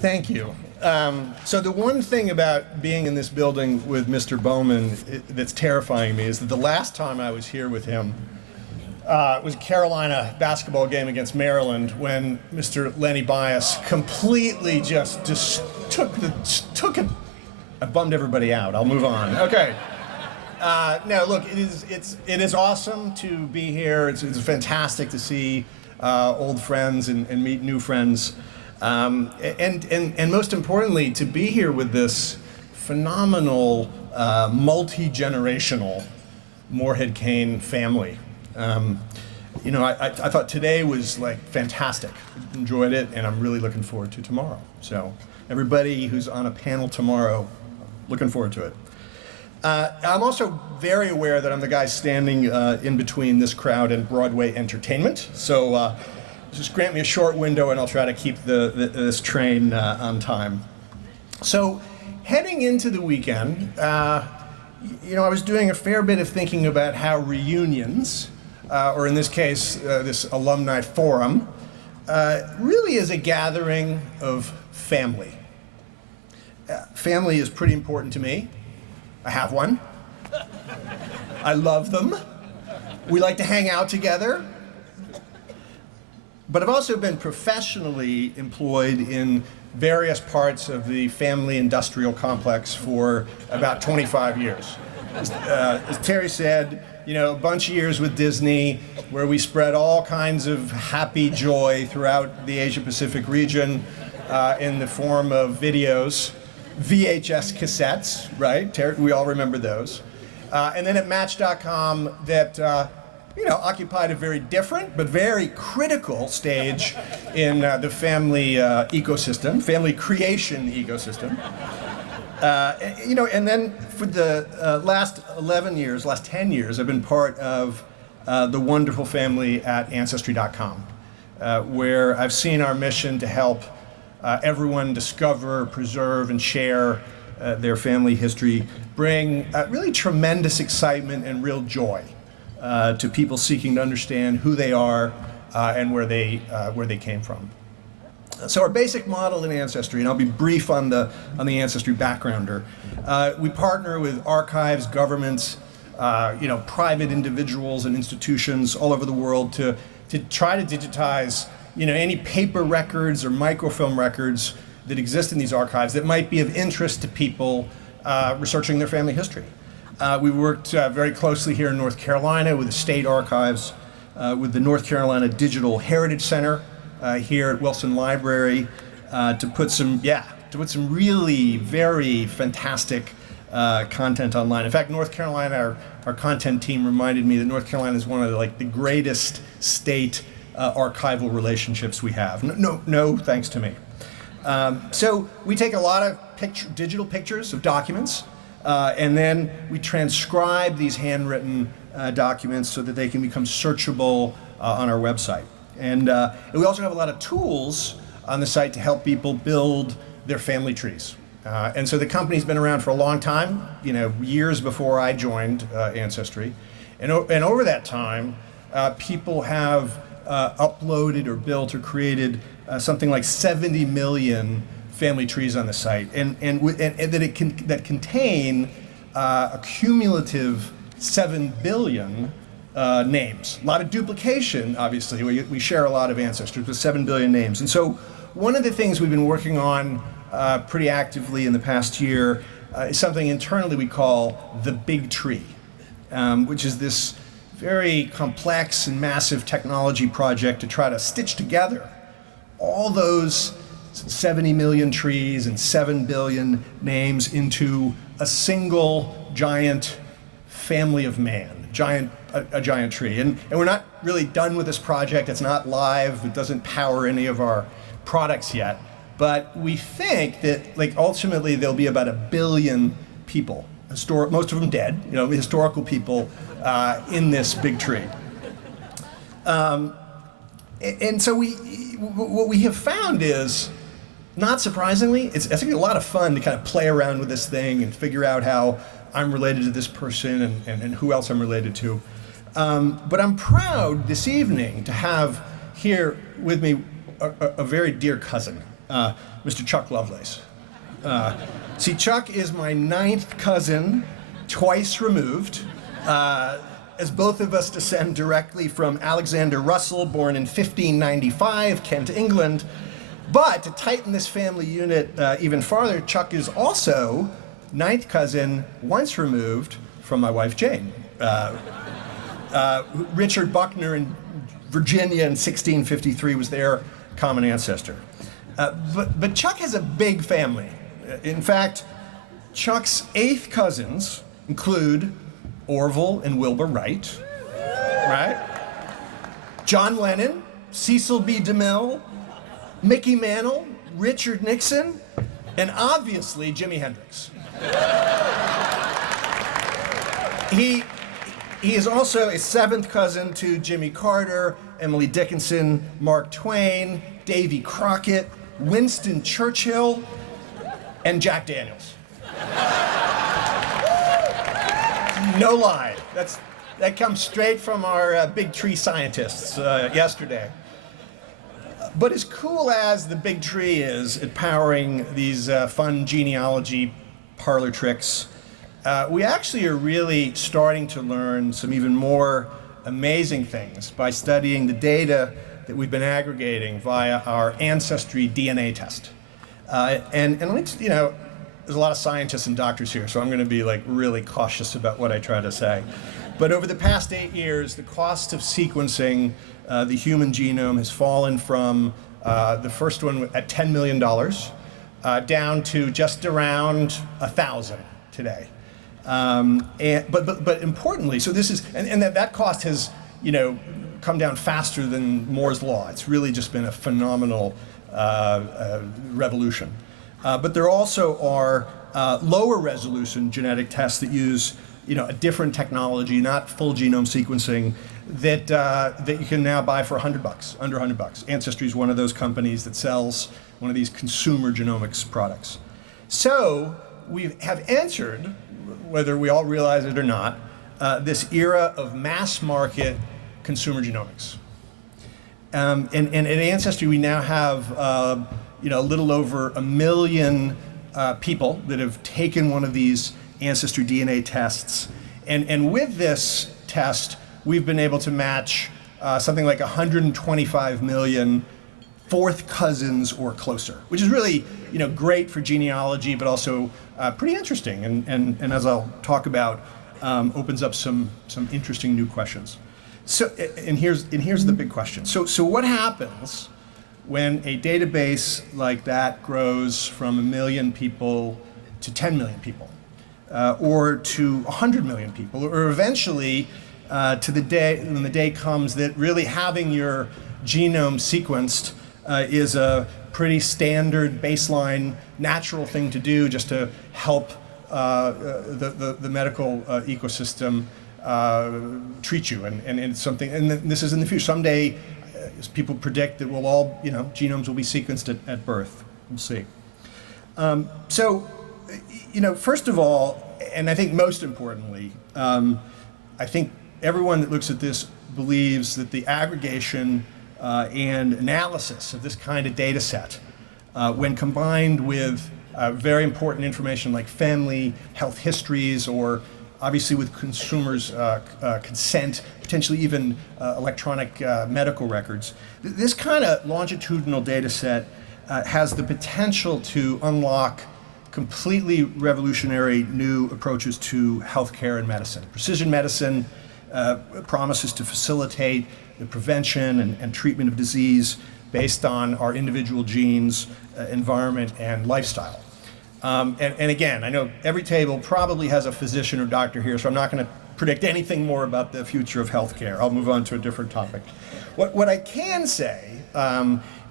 Thank you. So the one thing about being in this building with Mr. Bowman that's terrifying me is that the last time I was here with him was a Carolina basketball game against Maryland when Mr. Lenny Bias completely just took it. I bummed everybody out. I'll move on. Okay. No, look, it is awesome to be here. It's fantastic to see old friends and meet new friends. And most importantly, to be here with this phenomenal, multi-generational Morehead-Cain family. I thought today was like fantastic. Enjoyed it, and I'm really looking forward to tomorrow. So everybody who's on a panel tomorrow, looking forward to it. I'm also very aware that I'm the guy standing in between this crowd and Broadway entertainment. So just grant me a short window and I'll try to keep this train on time. So heading into the weekend, I was doing a fair bit of thinking about how reunions, or in this case, this alumni forum, really is a gathering of family. Family is pretty important to me. I have one. I love them. We like to hang out together. But I've also been professionally employed in various parts of the family industrial complex for about 25 years. As Terry said, a bunch of years with Disney where we spread all kinds of happy joy throughout the Asia-Pacific region in the form of videos, VHS cassettes, right? Terry, we all remember those. And then at Match.com that occupied a very different but very critical stage in the family ecosystem, family creation ecosystem. And then for the last 10 years, I've been part of the wonderful family at Ancestry.com, where I've seen our mission to help everyone discover, preserve, and share their family history, bring really tremendous excitement and real joy to people seeking to understand who they are and where they came from. So our basic model in Ancestry, and I'll be brief on the Ancestry backgrounder. We partner with archives, governments, private individuals and institutions all over the world to try to digitize any paper records or microfilm records that exist in these archives that might be of interest to people researching their family history. We worked very closely here in North Carolina with the state archives, with the North Carolina Digital Heritage Center here at Wilson Library to put some really very fantastic content online. In fact, North Carolina, our content team reminded me that North Carolina is one of the greatest state archival relationships we have. No thanks to me. So we take a lot of digital pictures of documents, and then we transcribe these handwritten documents so that they can become searchable on our website. And we also have a lot of tools on the site to help people build their family trees. And so the company's been around for a long time, years before I joined Ancestry. And over that time, people have uploaded or built or created something like 70 million family trees on the site, and that contain a cumulative 7 billion names. A lot of duplication, obviously. We share a lot of ancestors with 7 billion names. And so one of the things we've been working on pretty actively in the past year is something internally we call the Big Tree, which is this very complex and massive technology project to try to stitch together all those 70 million trees and 7 billion names into a single giant family of man, a giant tree. And we're not really done with this project. It's not live. It doesn't power any of our products yet. But we think that ultimately there'll be about 1 billion people, most of them dead, historical people in this big tree. And so what we have found is, not surprisingly, it's actually a lot of fun to kind of play around with this thing and figure out how I'm related to this person and who else I'm related to. But I'm proud this evening to have here with me a very dear cousin. Mr. Chuck Lovelace. See, Chuck is my 9th cousin, twice removed, as both of us descend directly from Alexander Russell, born in 1595, Kent, England. But to tighten this family unit even farther, Chuck is also 9th cousin, once removed, from my wife Jane. Richard Buckner in Virginia in 1653 was their common ancestor. But Chuck has a big family. In fact, Chuck's 8th cousins include Orville and Wilbur Wright, right? John Lennon, Cecil B. DeMille, Mickey Mantle, Richard Nixon, and obviously Jimi Hendrix. He is also a 7th cousin to Jimmy Carter, Emily Dickinson, Mark Twain, Davy Crockett, Winston Churchill, and Jack Daniels. No lie. That comes straight from our big tree scientists yesterday. But as cool as the big tree is at powering these fun genealogy parlor tricks, we actually are really starting to learn some even more amazing things by studying the data that we've been aggregating via our Ancestry DNA test. And let's, there's a lot of scientists and doctors here, so I'm going to be really cautious about what I try to say. But over the past 8 years, the cost of sequencing the human genome has fallen from the first one at $10 million down to just around 1,000 today. But importantly, so this is, and that cost has, come down faster than Moore's Law. It's really just been a phenomenal revolution. But there also are lower resolution genetic tests that use, a different technology, not full genome sequencing, that you can now buy for $100, under $100. Ancestry is one of those companies that sells one of these consumer genomics products. So we have entered, whether we all realize it or not, this era of mass market consumer genomics. And at Ancestry, we now have a little over 1 million people that have taken one of these Ancestry DNA tests. And with this test, we've been able to match something like 125 million 4th cousins or closer, which is really great for genealogy, but also pretty interesting. And as I'll talk about, opens up some interesting new questions. So, and here's the big question. So what happens when a database like that grows from 1 million people to 10 million people, or to 100 million people, or eventually to the day when the day comes that really having your genome sequenced is a pretty standard baseline natural thing to do just to help the medical ecosystem treat you, and it's something, and this is in the future. Someday, as people predict that we'll all, genomes will be sequenced at birth. We'll see. So, first of all, and I think most importantly, I think everyone that looks at this believes that the aggregation and analysis of this kind of data set, when combined with very important information like family health histories, or obviously with consumers' consent, potentially even electronic medical records, this kind of longitudinal data set has the potential to unlock completely revolutionary new approaches to healthcare and medicine. Precision medicine promises to facilitate the prevention and treatment of disease based on our individual genes, environment, and lifestyle. And again, I know every table probably has a physician or doctor here, so I'm not going to predict anything more about the future of healthcare. I'll move on to a different topic. What I can say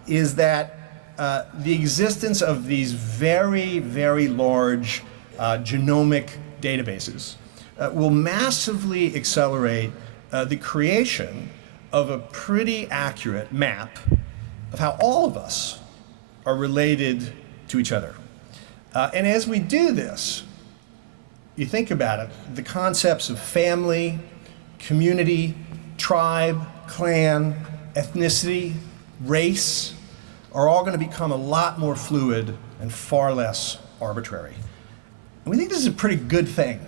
is that the existence of these very, very large genomic databases will massively accelerate the creation of a pretty accurate map of how all of us are related to each other. And as we do this, you think about it, the concepts of family, community, tribe, clan, ethnicity, race, are all going to become a lot more fluid and far less arbitrary. And we think this is a pretty good thing.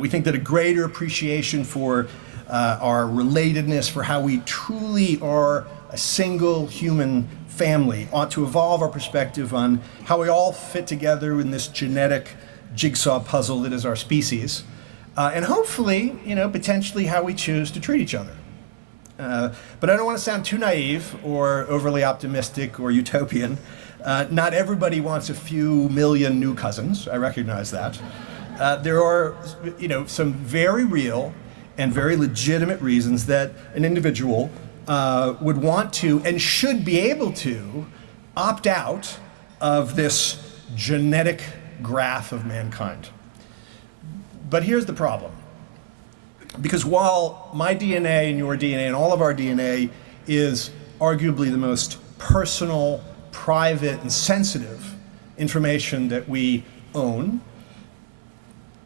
We think that a greater appreciation for our relatedness, for how we truly are a single human family, ought to evolve our perspective on how we all fit together in this genetic jigsaw puzzle that is our species, and hopefully, potentially how we choose to treat each other. But I don't want to sound too naive or overly optimistic or utopian. Not everybody wants a few million new cousins. I recognize that. There are, some very real and very legitimate reasons that an individual would want to and should be able to opt out of this genetic graph of mankind. But here's the problem. Because while my DNA and your DNA and all of our DNA is arguably the most personal, private, and sensitive information that we own,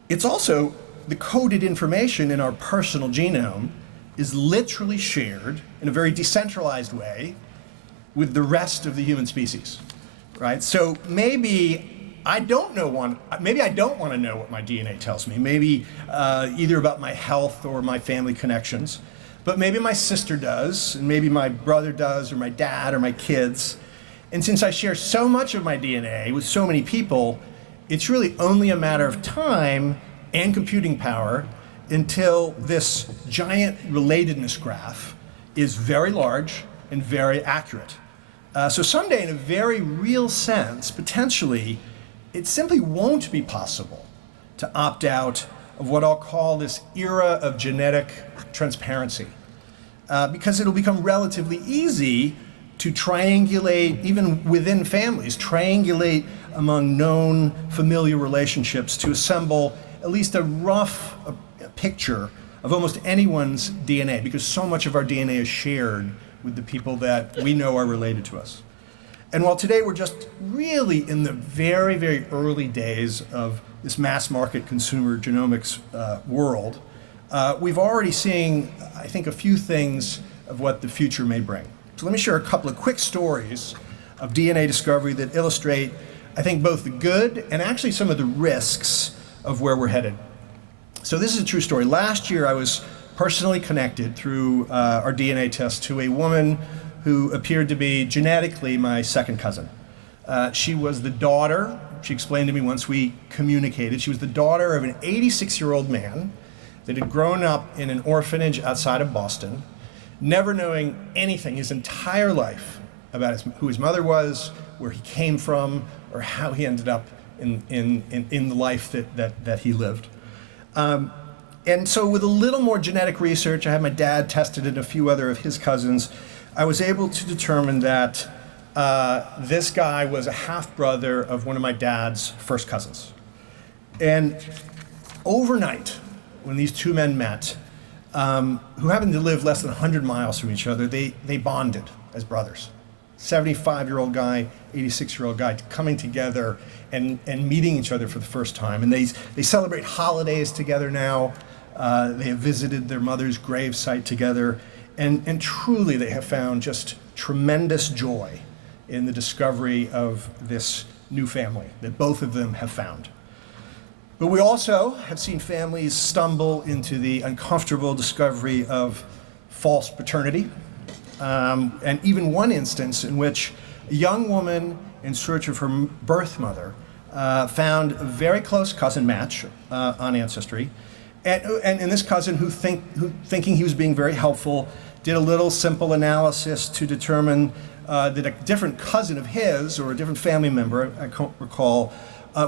it's also the coded information in our personal genome is literally shared in a very decentralized way with the rest of the human species, right? So maybe I don't want to know what my DNA tells me, maybe either about my health or my family connections, but maybe my sister does, and maybe my brother does, or my dad, or my kids. And since I share so much of my DNA with so many people, it's really only a matter of time and computing power until this giant relatedness graph is very large and very accurate. So someday, in a very real sense, potentially, it simply won't be possible to opt out of what I'll call this era of genetic transparency, because it'll become relatively easy to triangulate, even within families, triangulate among known familiar relationships to assemble at least a rough picture of almost anyone's DNA, because so much of our DNA is shared with the people that we know are related to us. And while today we're just really in the very, very early days of this mass market consumer genomics world, we've already seen, I think, a few things of what the future may bring. So let me share a couple of quick stories of DNA discovery that illustrate, I think, both the good and actually some of the risks of where we're headed. So this is a true story. Last year I was personally connected through our DNA test to a woman who appeared to be genetically my second cousin. She was the daughter, she explained to me once we communicated, she was the daughter of an 86-year-old man that had grown up in an orphanage outside of Boston, never knowing anything his entire life about who his mother was, where he came from, or how he ended up in the life that he lived. And so with a little more genetic research, I had my dad tested and a few other of his cousins, I was able to determine that this guy was a half-brother of one of my dad's first cousins. And overnight, when these two men met, who happened to live less than 100 miles from each other, they bonded as brothers. 75-year-old guy, 86-year-old guy, coming together and meeting each other for the first time. And they celebrate holidays together now. They have visited their mother's gravesite together. And truly, they have found just tremendous joy in the discovery of this new family that both of them have found. But we also have seen families stumble into the uncomfortable discovery of false paternity, and even one instance in which a young woman in search of her birth mother found a very close cousin match on Ancestry, and this cousin who thinking he was being very helpful, did a little simple analysis to determine that a different cousin of his, or a different family member, I can't recall,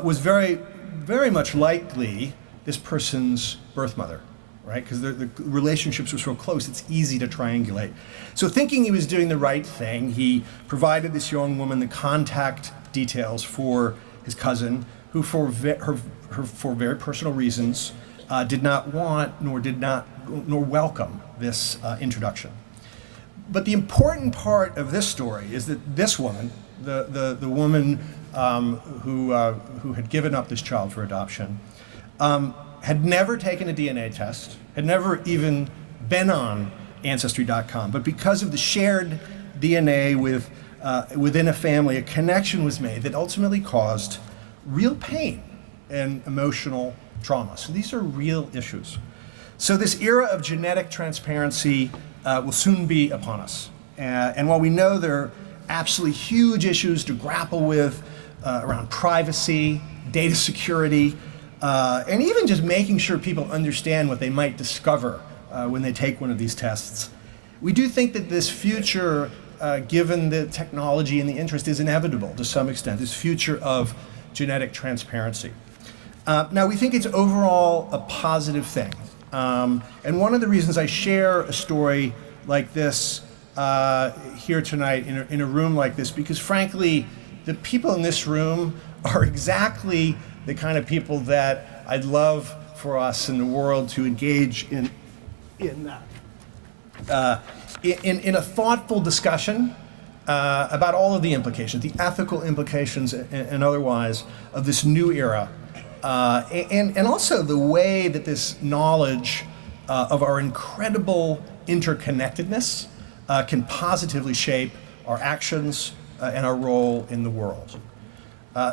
was very, very much likely this person's birth mother, right? Because the relationships were so close, it's easy to triangulate. So thinking he was doing the right thing, he provided this young woman the contact details for his cousin, who for very personal reasons did not want nor welcome this introduction. But the important part of this story is that this woman, the woman who had given up this child for adoption, had never taken a DNA test, had never even been on Ancestry.com, but because of the shared DNA with within a family, a connection was made that ultimately caused real pain and emotional trauma. So these are real issues. So this era of genetic transparency will soon be upon us. And while we know there are absolutely huge issues to grapple with around privacy, data security, and even just making sure people understand what they might discover when they take one of these tests, we do think that this future, given the technology and the interest, is inevitable to some extent, this future of genetic transparency. Now, we think it's overall a positive thing. And one of the reasons I share a story like this here tonight in a room like this, because frankly, the people in this room are exactly the kind of people that I'd love for us in the world to engage in a thoughtful discussion about all of the implications, the ethical implications and otherwise of this new era. And also the way that this knowledge of our incredible interconnectedness can positively shape our actions and our role in the world.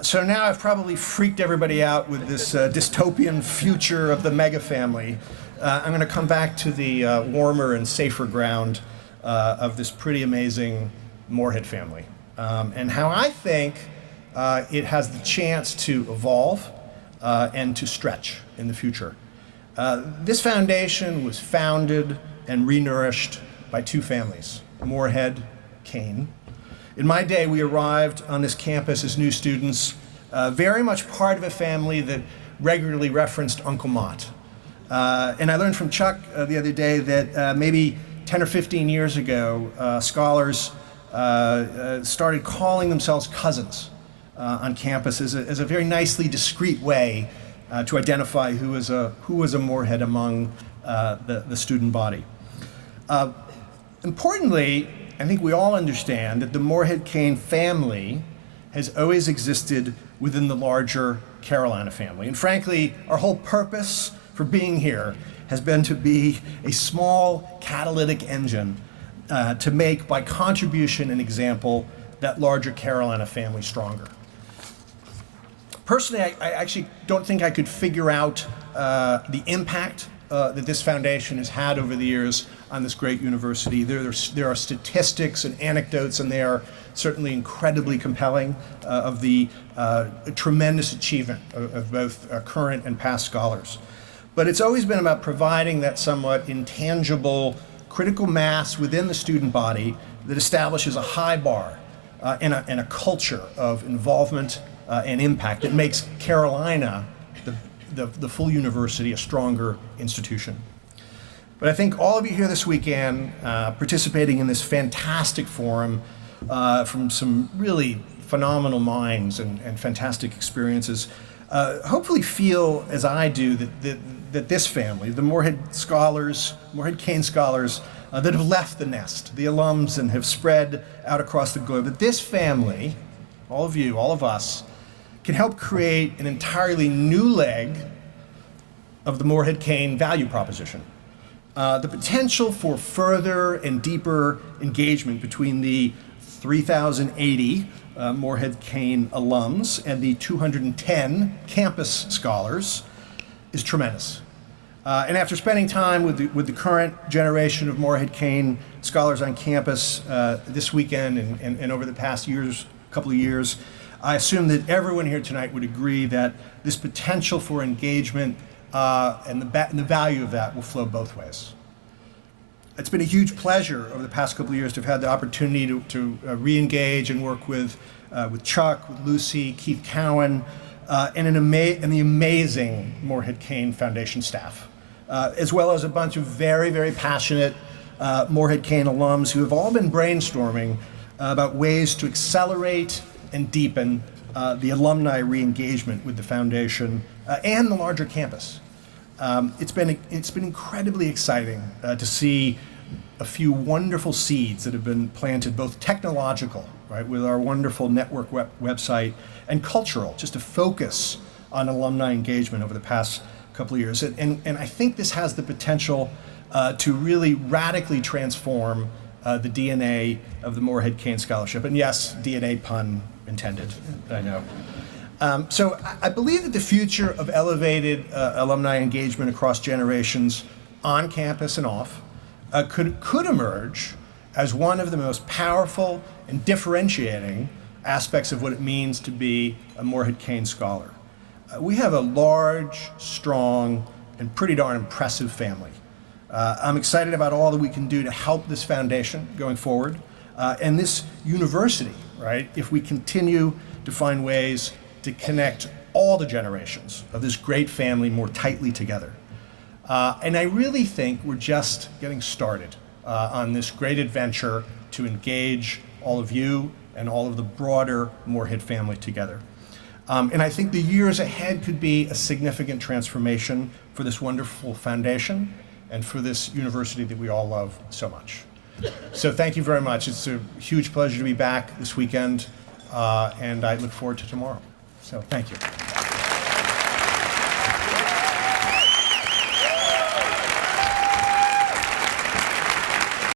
So now I've probably freaked everybody out with this dystopian future of the mega family. I'm going to come back to the warmer and safer ground of this pretty amazing Morehead family, and how I think it has the chance to evolve and to stretch in the future. This foundation was founded and renourished by two families, Morehead-Cain. In my day, we arrived on this campus as new students, very much part of a family that regularly referenced Uncle Mott. And I learned from Chuck the other day that maybe 10 or 15 years ago, scholars started calling themselves cousins on campus as a very nicely discreet way to identify who was a Morehead among the student body. Importantly, I think we all understand that the Morehead-Cain family has always existed within the larger Carolina family. And frankly, our whole purpose for being here has been to be a small catalytic engine to make, by contribution and example, that larger Carolina family stronger. Personally, I actually don't think I could figure out the impact that this foundation has had over the years on this great university. There are statistics and anecdotes, and they are certainly incredibly compelling of the tremendous achievement of both current and past scholars. But it's always been about providing that somewhat intangible critical mass within the student body that establishes a high bar and a culture of involvement and impact that makes Carolina, the full university, a stronger institution. But I think all of you here this weekend participating in this fantastic forum from some really phenomenal minds and fantastic experiences hopefully feel, as I do, that this family, the Morehead-Cain scholars that have left the nest, the alums, and have spread out across the globe, that this family, all of you, all of us, can help create an entirely new leg of the Morehead-Cain value proposition. The potential for further and deeper engagement between the 3,080 Morehead-Cain alums and the 210 campus scholars is tremendous. And after spending time with the current generation of Morehead-Cain scholars on campus this weekend and over the past couple of years, I assume that everyone here tonight would agree that this potential for engagement and the value of that will flow both ways. It's been a huge pleasure over the past couple of years to have had the opportunity to re-engage and work with Chuck, with Lucy, Keith Cowan, and the amazing Morehead-Cain Foundation staff, as well as a bunch of very, very passionate Morehead-Cain alums who have all been brainstorming about ways to accelerate and deepen the alumni re-engagement with the foundation and the larger campus. It's been incredibly exciting to see a few wonderful seeds that have been planted, both technological, right, with our wonderful network website, and cultural, just a focus on alumni engagement over the past couple of years. And I think this has the potential to really radically transform the DNA of the Morehead-Cain Scholarship. And yes, DNA pun intended, I know. So I believe that the future of elevated alumni engagement across generations on campus and off could emerge as one of the most powerful and differentiating aspects of what it means to be a Morehead-Cain Scholar. We have a large, strong, and pretty darn impressive family. I'm excited about all that we can do to help this foundation going forward, and this university, right? If we continue to find ways to connect all the generations of this great family more tightly together. And I really think we're just getting started on this great adventure to engage all of you and all of the broader Morehead family together. And I think the years ahead could be a significant transformation for this wonderful foundation and for this university that we all love so much. So thank you very much. It's a huge pleasure to be back this weekend, and I look forward to tomorrow. So thank you.